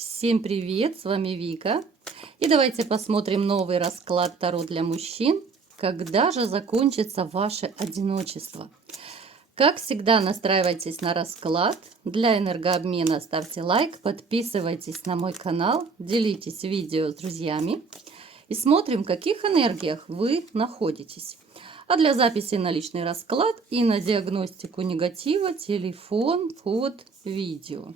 Всем привет, с вами Вика. И давайте посмотрим новый расклад Таро для мужчин. Когда же закончится ваше одиночество? Как всегда, настраивайтесь на расклад. Для энергообмена ставьте лайк, подписывайтесь на мой канал, делитесь видео с друзьями. И смотрим, в каких энергиях вы находитесь. А для записи на личный расклад и на диагностику негатива телефон под видео.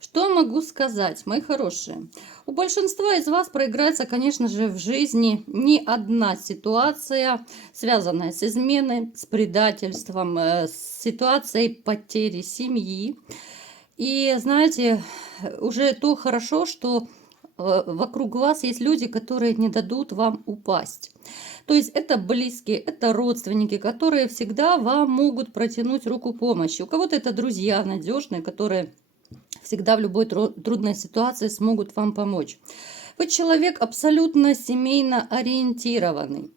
Что могу сказать, мои хорошие? У большинства из вас проиграется, конечно же, в жизни не одна ситуация, связанная с изменой, с предательством, с ситуацией потери семьи. И знаете, уже то хорошо, что вокруг вас есть люди, которые не дадут вам упасть. То есть это близкие, это родственники, которые всегда вам могут протянуть руку помощи. У кого-то это друзья надежные, которые всегда в любой трудной ситуации смогут вам помочь. Вы человек абсолютно семейно ориентированный.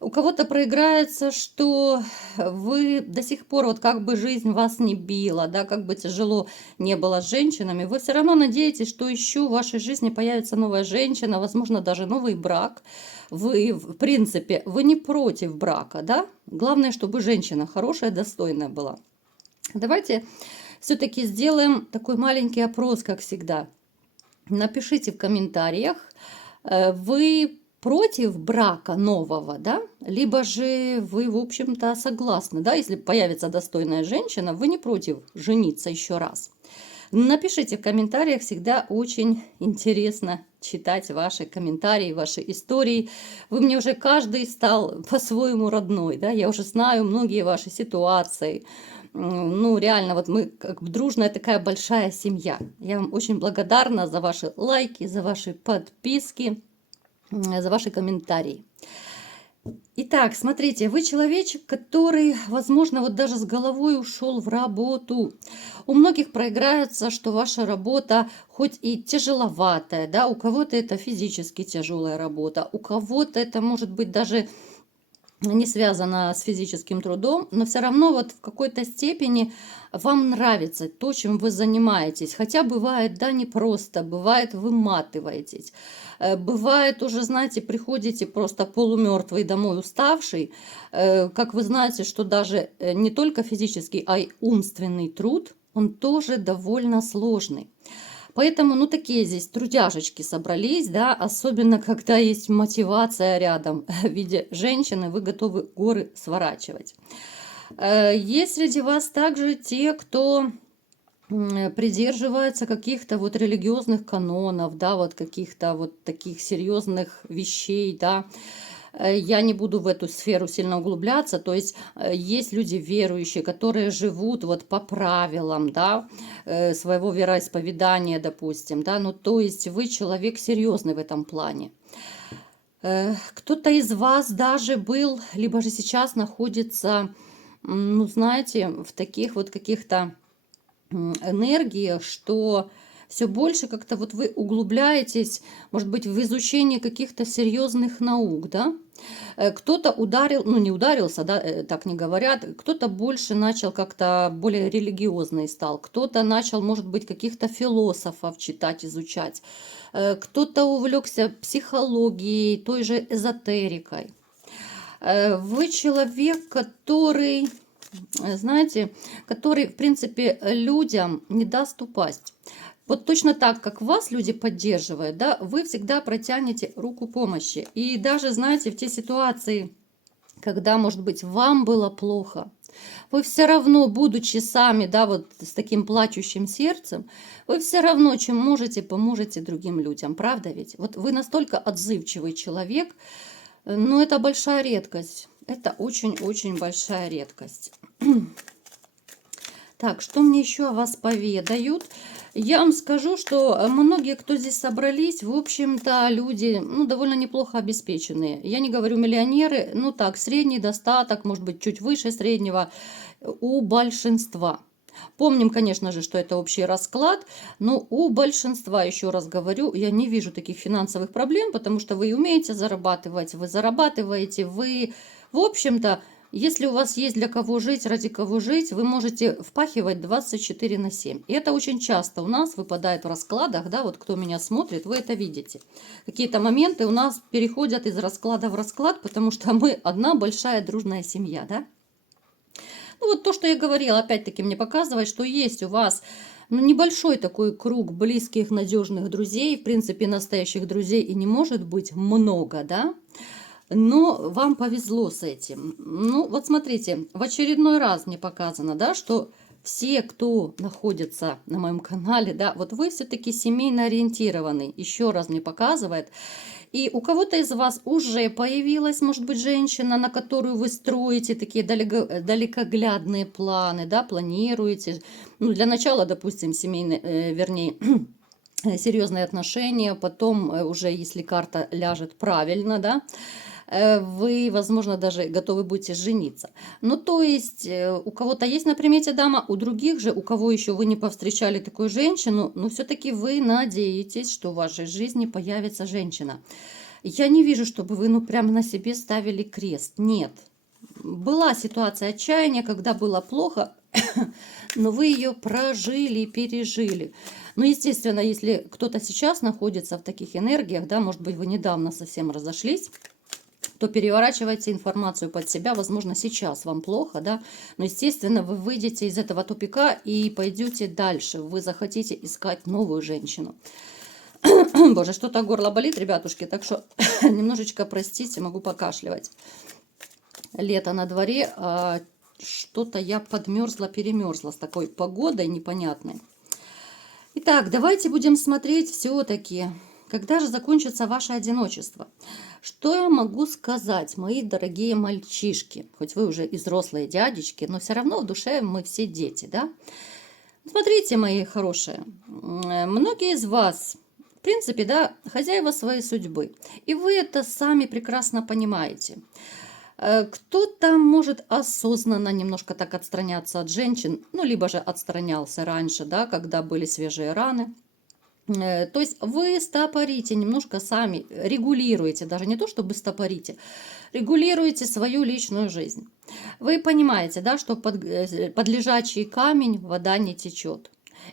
У кого-то проиграется, что вы до сих пор, вот как бы жизнь вас не била, да, как бы тяжело не было с женщинами, вы все равно надеетесь, что еще в вашей жизни появится новая женщина, возможно, даже новый брак. Вы, в принципе, вы не против брака, да? Главное, чтобы женщина хорошая, достойная была. Давайте все-таки сделаем такой маленький опрос, как всегда. Напишите в комментариях, вы против брака нового, да? Либо же вы, в общем-то, согласны, да? Если появится достойная женщина, вы не против жениться еще раз. Напишите в комментариях, всегда очень интересно читать ваши комментарии, ваши истории. Вы мне уже каждый стал по-своему родной, да? Я уже знаю многие ваши ситуации. Ну, реально, вот мы как дружная такая большая семья. Я вам очень благодарна за ваши лайки, за ваши подписки, за ваши комментарии. Итак, смотрите, вы человечек, который, возможно, вот даже с головой ушел в работу. У многих проиграется, что ваша работа хоть и тяжеловатая, да, у кого-то это физически тяжелая работа, у кого-то это может быть даже не связано с физическим трудом, но все равно вот в какой-то степени вам нравится то, чем вы занимаетесь. Хотя бывает, да, непросто, бывает, выматываетесь. Бывает уже, знаете, приходите просто полумертвый домой, уставший. Как вы знаете, что даже не только физический, а и умственный труд, он тоже довольно сложный. Поэтому, ну, такие здесь трудяжечки собрались, да, особенно когда есть мотивация рядом в виде женщины, вы готовы горы сворачивать. Есть среди вас также те, кто придерживается каких-то вот религиозных канонов, да, вот каких-то вот таких серьезных вещей, да. Я не буду в эту сферу сильно углубляться, то есть есть люди верующие, которые живут вот по правилам, да, своего вероисповедания, допустим, да, ну то есть вы человек серьезный в этом плане. Кто-то из вас даже был, либо же сейчас находится, ну знаете, в таких вот каких-то энергиях, что все больше как-то вот вы углубляетесь, может быть, в изучение каких-то серьезных наук, да? Кто-то ударил, ну не ударился, да, так не говорят, кто-то больше начал как-то более религиозный стал, кто-то начал, может быть, каких-то философов читать, изучать, кто-то увлекся психологией, той же эзотерикой. Вы человек, который, знаете, который, в принципе, людям не даст упасть. Вот точно так, как вас люди поддерживают, да, вы всегда протянете руку помощи. И даже, знаете, в те ситуации, когда, может быть, вам было плохо, вы все равно, будучи сами, да, вот с таким плачущим сердцем, вы все равно, чем можете, поможете другим людям. Правда ведь? Вот вы настолько отзывчивый человек, но это большая редкость. Это очень-очень большая редкость. Так, что мне еще о вас поведают? Я вам скажу, что многие, кто здесь собрались, в общем-то, люди, ну, довольно неплохо обеспеченные. Я не говорю миллионеры, ну так, средний достаток, может быть, чуть выше среднего у большинства. Помним, конечно же, что это общий расклад, но у большинства, еще раз говорю, я не вижу таких финансовых проблем, потому что вы умеете зарабатывать, вы зарабатываете, вы, в общем-то, Если у вас есть для кого жить, ради кого жить, вы можете впахивать 24/7. И это очень часто у нас выпадает в раскладах, да, вот кто меня смотрит, вы это видите. Какие-то моменты у нас переходят из расклада в расклад, потому что мы одна большая дружная семья, да. Ну вот то, что я говорила, опять-таки мне показывает, что есть у вас небольшой такой круг близких, надежных друзей. В принципе, настоящих друзей и не может быть много, да. Но вам повезло с этим. Ну, вот смотрите, в очередной раз мне показано, да, что все, кто находится на моем канале, да, вот вы все-таки семейно ориентированы. Еще раз мне показывает. И у кого-то из вас уже появилась, может быть, женщина, на которую вы строите такие далекоглядные планы, да, планируете. Ну, для начала, допустим, семейные, вернее, серьезные отношения, потом уже, если карта ляжет правильно, да, вы, возможно, даже готовы будете жениться. Ну, то есть, у кого-то есть на примете дама, у других же, у кого еще вы не повстречали такую женщину, но все-таки вы надеетесь, что в вашей жизни появится женщина. Я не вижу, чтобы вы, ну, прям на себе ставили крест. Нет. Была ситуация отчаяния, когда было плохо, но вы ее прожили, пережили. Ну, естественно, если кто-то сейчас находится в таких энергиях, да, может быть, вы недавно совсем разошлись, то переворачивайте информацию под себя. Возможно, сейчас вам плохо, да, но, естественно, вы выйдете из этого тупика и пойдете дальше. Вы захотите искать новую женщину. Боже, что-то горло болит, ребятушки, так что немножечко простите, могу покашливать. Лето на дворе, а что-то я подмерзла, перемерзла с такой погодой непонятной. Итак, давайте будем смотреть все-таки, когда же закончится ваше одиночество. Что я могу сказать, мои дорогие мальчишки? Хоть вы уже и взрослые дядечки, но все равно в душе мы все дети, да? Смотрите, мои хорошие, многие из вас, в принципе, да, хозяева своей судьбы. И вы это сами прекрасно понимаете. Кто-то может осознанно немножко так отстраняться от женщин, ну, либо же отстранялся раньше, да, когда были свежие раны. То есть вы стопорите немножко сами, регулируете, даже не то, чтобы стопорите, регулируете свою личную жизнь. Вы понимаете, да, что под лежачий камень вода не течет.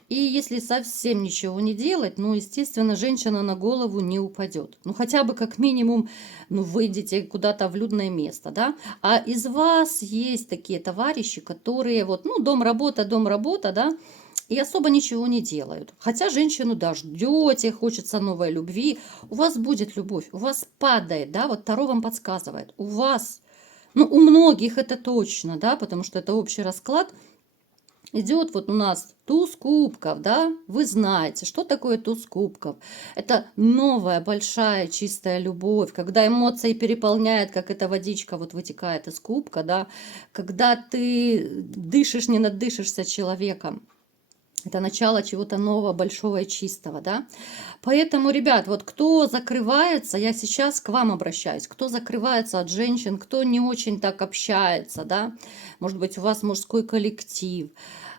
И если совсем ничего не делать, ну, естественно, женщина на голову не упадет. Ну, хотя бы как минимум, ну, выйдете куда-то в людное место, да. А из вас есть такие товарищи, которые вот, ну, дом-работа, да, и особо ничего не делают. Хотя женщину, да, ждете, хочется новой любви. У вас будет любовь, у вас падает, да, вот Таро вам подсказывает. У вас, ну, у многих это точно, да, потому что это общий расклад. Идет вот у нас туз кубков, да, вы знаете, что такое туз кубков. Это новая, большая, чистая любовь, когда эмоции переполняют, как эта водичка вот вытекает из кубка, да, когда ты дышишь, не надышишься человеком. Это начало чего-то нового, большого и чистого, да. Поэтому, ребят, вот кто закрывается, я сейчас к вам обращаюсь, кто закрывается от женщин, кто не очень так общается, да, может быть, у вас мужской коллектив,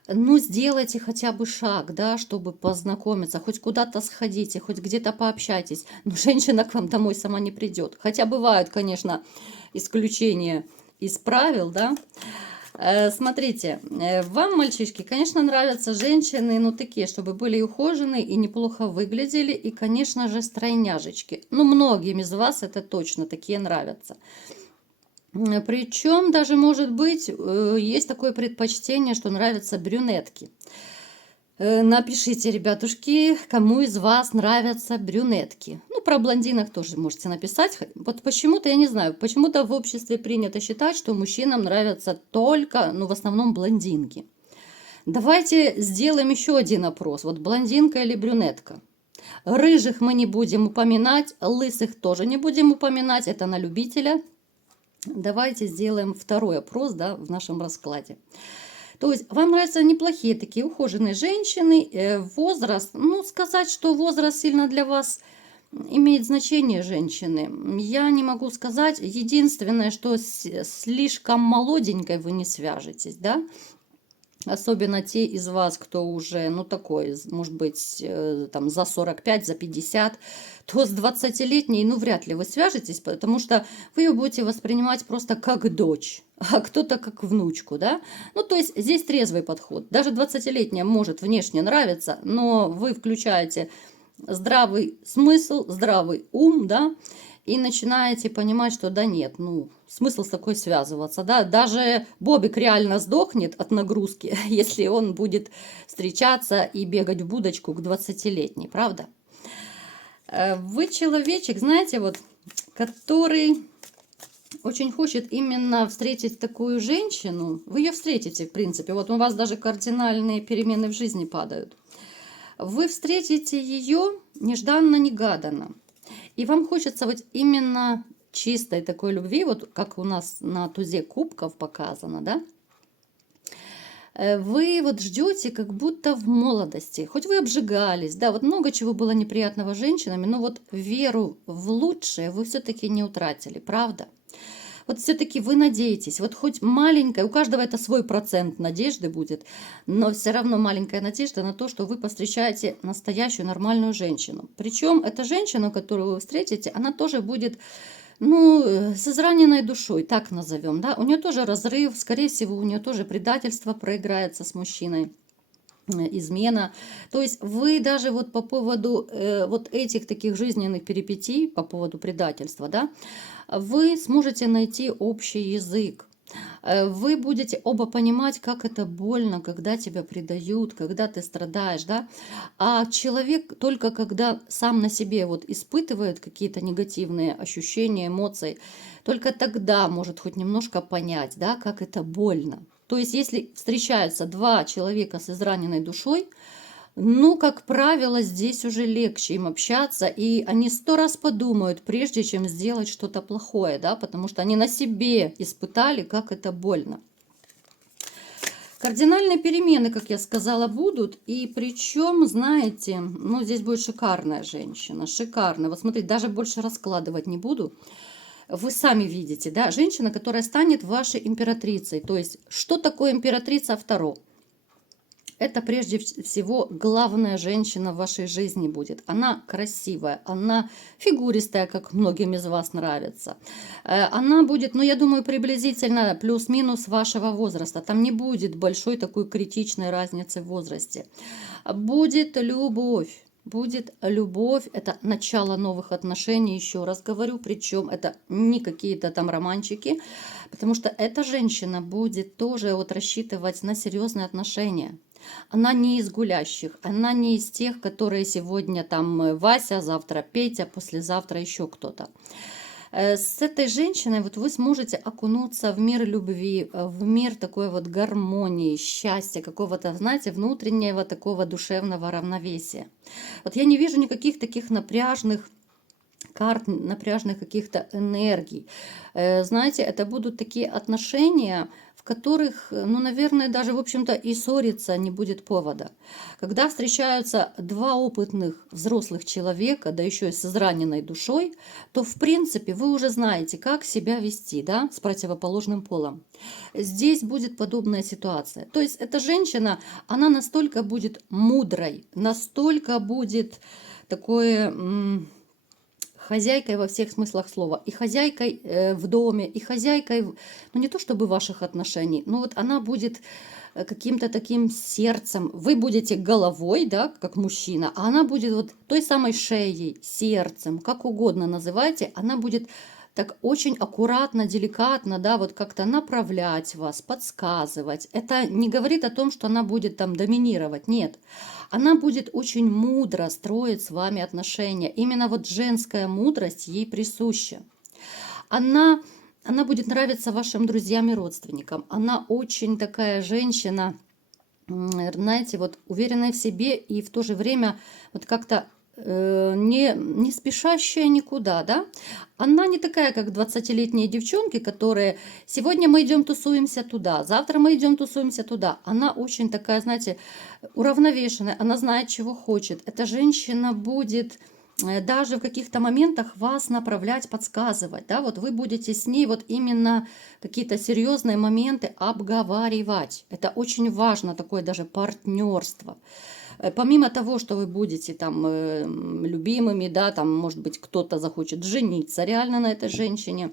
ну, сделайте хотя бы шаг, да, чтобы познакомиться, хоть куда-то сходите, хоть где-то пообщайтесь, но женщина к вам домой сама не придет. Хотя бывают, конечно, исключения из правил, да. Смотрите, вам, мальчишки, конечно, нравятся женщины, ну, такие, чтобы были ухоженные и неплохо выглядели, и, конечно же, стройняшечки. Ну, многим из вас это точно такие нравятся. Причем даже, может быть, есть такое предпочтение, что нравятся брюнетки. Напишите, ребятушки, кому из вас нравятся брюнетки. Ну, про блондинок тоже можете написать. Вот почему-то, я не знаю, почему-то в обществе принято считать, что мужчинам нравятся только, ну, в основном блондинки. Давайте сделаем еще один опрос. Вот блондинка или брюнетка. Рыжих мы не будем упоминать, лысых тоже не будем упоминать, это на любителя. Давайте сделаем второй опрос, да, в нашем раскладе. То есть вам нравятся неплохие такие ухоженные женщины, возраст, ну, сказать, что возраст сильно для вас имеет значение женщины, я не могу сказать. Единственное, что слишком молоденькой вы не свяжетесь, да. особенно те из вас, кто уже, ну, такой, может быть, там за 45, за 50, то с 20-летней, ну, вряд ли вы свяжетесь, потому что вы ее будете воспринимать просто как дочь, а кто-то как внучку, да? Ну, то есть здесь трезвый подход. Даже 20-летняя может внешне нравиться, но вы включаете здравый смысл, здравый ум, да, и начинаете понимать, что да нет, ну, смысл с такой связываться, да, даже Бобик реально сдохнет от нагрузки, если он будет встречаться и бегать в будочку к 20-летней, правда? Вы человечек, знаете, вот, который очень хочет именно встретить такую женщину, вы ее встретите, в принципе, вот у вас даже кардинальные перемены в жизни падают. Вы встретите ее нежданно-негаданно. И вам хочется вот именно чистой такой любви, вот как у нас на тузе кубков показано, да? Вы вот ждете, как будто в молодости, хоть вы обжигались, да, вот много чего было неприятного с женщинами, но вот веру в лучшее вы все-таки не утратили, правда? Вот все-таки вы надеетесь, вот хоть маленькая, у каждого это свой процент надежды будет, но все равно маленькая надежда на то, что вы повстречаете настоящую нормальную женщину. Причем эта женщина, которую вы встретите, она тоже будет, ну, с израненной душой, так назовем, да, у нее тоже разрыв, скорее всего, у нее тоже предательство проиграется с мужчиной, измена. То есть вы даже вот по поводу вот этих таких жизненных перипетий, по поводу предательства, да, вы сможете найти общий язык. Вы будете оба понимать, как это больно, когда тебя предают, когда ты страдаешь, да. А человек только когда сам на себе вот испытывает какие-то негативные ощущения, эмоции, только тогда может хоть немножко понять, да, как это больно. То есть, если встречаются два человека с израненной душой, ну, как правило, здесь уже легче им общаться, и они 100 раз подумают, прежде чем сделать что-то плохое, да, потому что они на себе испытали, как это больно. Кардинальные перемены, как я сказала, будут, и причем, знаете, ну, здесь будет шикарная женщина, шикарная. Вот смотрите, даже больше раскладывать не буду. Вы сами видите, да, женщина, которая станет вашей императрицей. То есть, что такое императрица Таро? Это прежде всего главная женщина в вашей жизни будет. Она красивая, она фигуристая, как многим из вас нравится. Она будет, ну я думаю, приблизительно плюс-минус вашего возраста. Там не будет большой такой критичной разницы в возрасте. Будет любовь. Будет любовь, это начало новых отношений, еще раз говорю, причем это не какие-то там романчики, потому что эта женщина будет тоже вот рассчитывать на серьезные отношения. Она не из гулящих, она не из тех, которые сегодня там Вася, завтра Петя, послезавтра еще кто-то. С этой женщиной вот вы сможете окунуться в мир любви, в мир такой вот гармонии, счастья, какого-то, знаете, внутреннего такого душевного равновесия. Вот я не вижу никаких таких напряжных карт, напряжных каких-то энергий. Знаете, это будут такие отношения, в которых, ну, наверное, даже, в общем-то, и ссориться не будет повода. Когда встречаются два опытных взрослых человека, да еще и с израненной душой, то, в принципе, вы уже знаете, как себя вести, да, с противоположным полом. Здесь будет подобная ситуация. То есть эта женщина, она настолько будет мудрой, настолько будет такое... хозяйкой во всех смыслах слова. И хозяйкой в доме, и хозяйкой, ну не то чтобы ваших отношений, но вот она будет каким-то таким сердцем. Вы будете головой, да, как мужчина, а она будет вот той самой шеей, сердцем, как угодно называйте. Она будет так очень аккуратно, деликатно, да, вот как-то направлять вас, подсказывать. Это не говорит о том, что она будет там доминировать, нет. Она будет очень мудро строить с вами отношения. Именно вот женская мудрость ей присуща. Она будет нравиться вашим друзьям и родственникам. Она очень такая женщина, знаете, вот уверенная в себе и в то же время вот как-то не спешащая никуда, да? Она не такая, как 20-летние девчонки, которые сегодня мы идем тусуемся туда, завтра мы идем тусуемся туда. Она очень такая, знаете, уравновешенная, она знает, чего хочет. Эта женщина будет даже в каких-то моментах вас направлять, подсказывать, да, вот вы будете с ней вот именно какие-то серьезные моменты обговаривать. Это очень важно, такое даже партнерство. Помимо того, что вы будете там любимыми, да, там, может быть, кто-то захочет жениться реально на этой женщине,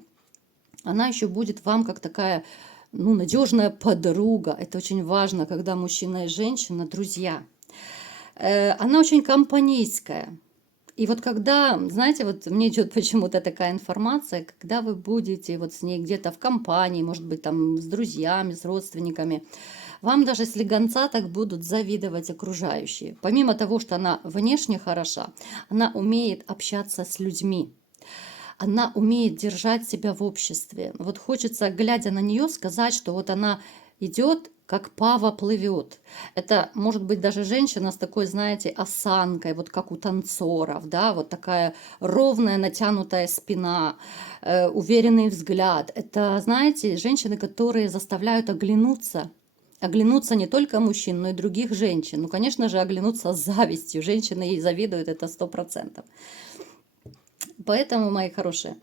она еще будет вам как такая, ну, надежная подруга. Это очень важно, когда мужчина и женщина друзья. Она очень компанейская. И вот когда, знаете, вот мне идет почему-то такая информация, когда вы будете вот с ней где-то в компании, может быть, там с друзьями, с родственниками, вам даже слегонца так будут завидовать окружающие. Помимо того, что она внешне хороша, она умеет общаться с людьми. Она умеет держать себя в обществе. Вот хочется, глядя на нее, сказать, что вот она идет, как пава плывет. Это может быть даже женщина с такой, знаете, осанкой, вот как у танцоров, да, вот такая ровная, натянутая спина, уверенный взгляд. Это, знаете, женщины, которые заставляют оглянуться. Оглянуться не только мужчин, но и других женщин. Ну, конечно же, оглянуться с завистью. Женщины ей завидуют, это 100%. Поэтому, мои хорошие,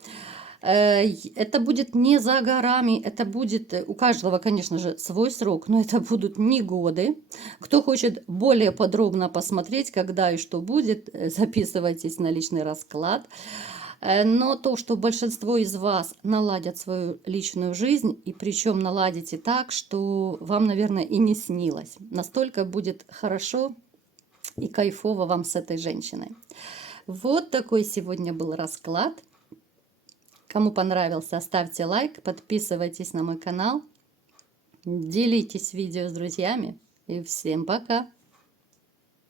это будет не за горами, это будет у каждого, конечно же, свой срок, но это будут не годы. Кто хочет более подробно посмотреть, когда и что будет, записывайтесь на личный расклад. Но то, что большинство из вас наладят свою личную жизнь, и причем наладите так, что вам, наверное, и не снилось. Настолько будет хорошо и кайфово вам с этой женщиной. Вот такой сегодня был расклад. Кому понравился, ставьте лайк, подписывайтесь на мой канал, делитесь видео с друзьями. И всем пока!